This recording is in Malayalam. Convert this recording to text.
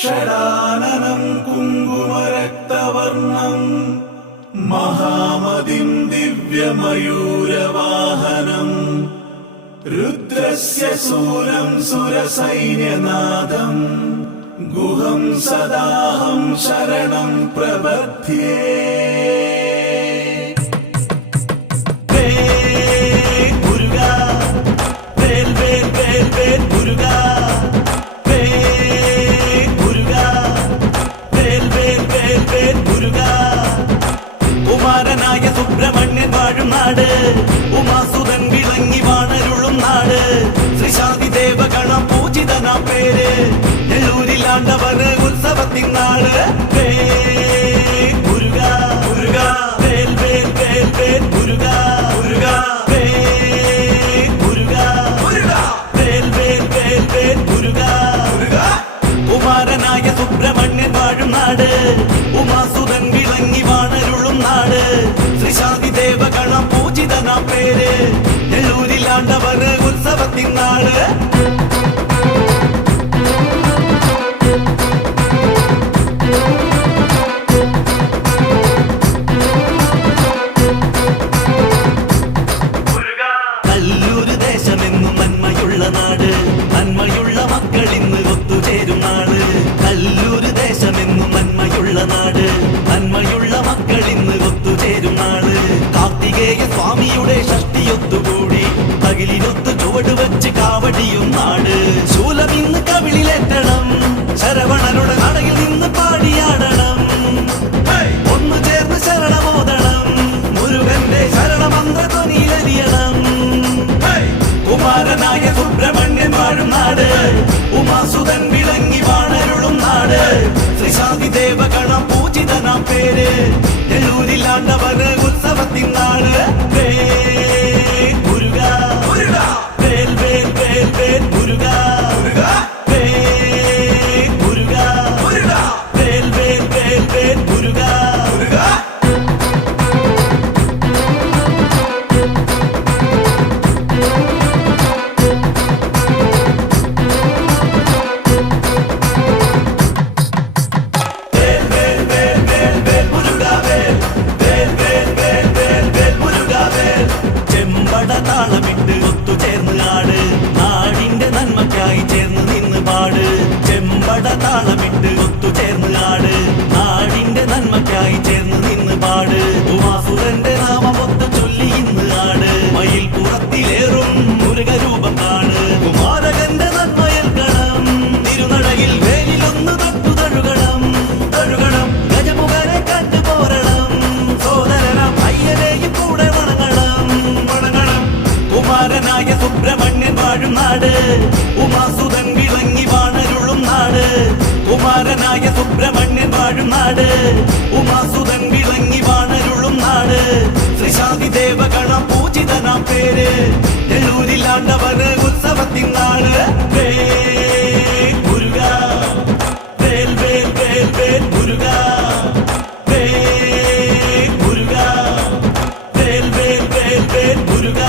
ഷടാനനം കുങ്കുമരക്തവർണം മഹാമതിം ദിവ്യമയൂരവാഹനം രുദ്രസ്യ ശൂലം സുരസൈന്യനാദം ഗുഹം സദാഹം ശരണം പ്രപദ്ധ്യേ. കുമാരനായ സുബ്രഹ്മണ്യൻ വാഴും നാട്, ഉമാസുതൻ വിളങ്ങി വാണരുളും നാട്, ശ്രീശാന്തി ദേവഗണം പൂജിതനാ പേര്, നെല്ലൂരിലാണ്ടവർ ഉത്സവത്തിൻ നാട്. മുരുക മുരുക വേൽ വേൽ വേൽ വേൽ മുരുക മുരുക മുരുക മുരുക വേൽ വേൽ വേൽ വേൽ മുരുക മുരുക. കുമാരനായ സുബ്രഹ്മണ്യൻ വാഴും നാട്, ഉമാസുതൻ വിളങ്ങി വാണരുളും നാട്, ശ്രീശാന്തി ദേവഗണം പൂജിതനാ പേര്, നെല്ലൂരിലാണ്ടവർ ഉത്സവത്തിൻ നാട്. കല്ലൂര് ദേശമെന്നും നന്മയുള്ള നാട്, നന്മയുള്ള മക്കൾ ഇന്ന് ഒത്തുചേരും നാട്. കല്ലൂര് ദേശമെന്നും നന്മയുള്ള നാട്, നന്മയുള്ള മക്കൾ ഇന്ന് ഒത്തുചേരും നാട്. കാർത്തികേയ സ്വാമിയുടെ ഷഷ്ടിയൊത്തുകൂടി തകിലിനൊത്തു ചുവട് വെച്ച് കാവടിയും നാട്. ശൂലമിന്ന് കവിളിലേറ്റണം, ശരവണരുടെ നടയിൽ നിന്ന് പാടിയാടണം, ഒന്നു ചേർന്ന് ശരണമോദണം, മുരുകന്റെ ശരണമന്ത്രധ്വനിയിലറിയണം. കുമാരനായ സുബ്രഹ്മണ്യൻ വാഴും നാട്, ഉമാസുതൻ വിളങ്ങി വാണരുളും നാട്, ശ്രീശാന്തി ദേവഗണം പൂജിതനാം പേര്, നെല്ലൂരിലാണ്ടവർ ഉത്സവത്തിൻ നാട്. മുരുക മുരുക വേൽ വേൽ വേൽ വേൽ മുരുക മുരുക മുരുക മുരുക വേൽ വേൽ വേൽ വേൽ മുരുക മുരുക. താളമിട്ട് ഒത്തുചേർന്ന് ആട്, നാടിന്റെ നന്മയ്ക്കായി ചേർന്ന് നിന്ന് പാട്. ചെമ്പട താളമിട്ട് ഒത്തുചേർന്ന് ആട്, നാടിന്റെ നന്മയ്ക്കായി ചേർന്ന് നിന്ന് പാട്. ഉമാസുരന്റെ നാമമൊത്ത് ചൊല്ലി ഇന്ന് ആട്, മയിൽ പുറത്തിലേറും മുരുകരൂപം കാണ്. കുമാരകന്റെ നന്മയേൽക്കണം, തിരുനടയിൽ വേലിലൊന്ന് തൊട്ടു തഴുകണം, തഴുകണം ഗജമുഖനെ കണ്ടു പോരണം, സോദരനം അയ്യനെയും കൂടെ വണങ്ങണം, വണങ്ങണം. കുമാരനായ സുബ്രഹ്മണ്യൻ വാഴും നാട്, ഉമാസുതൻ വിളങ്ങി വാണരുളും നാട്, കുമാരനായ സുബ്രഹ്മണ്യൻ വാഴും നാട്, ഉമാസുതൻ വിളങ്ങി വാണരുളും നാട്, ശ്രീശാന്തി ദേവഗണം പൂജിതനാം പേര്, നെല്ലൂരിലാണ്ടവർ ഉത്സവത്തിൻ നാട്. മുരുക വേൽ വേൽ വേൽ വേൽ മുരുക മുരുക വേൽ വേൽ വേൽ വേൽ മുരുക.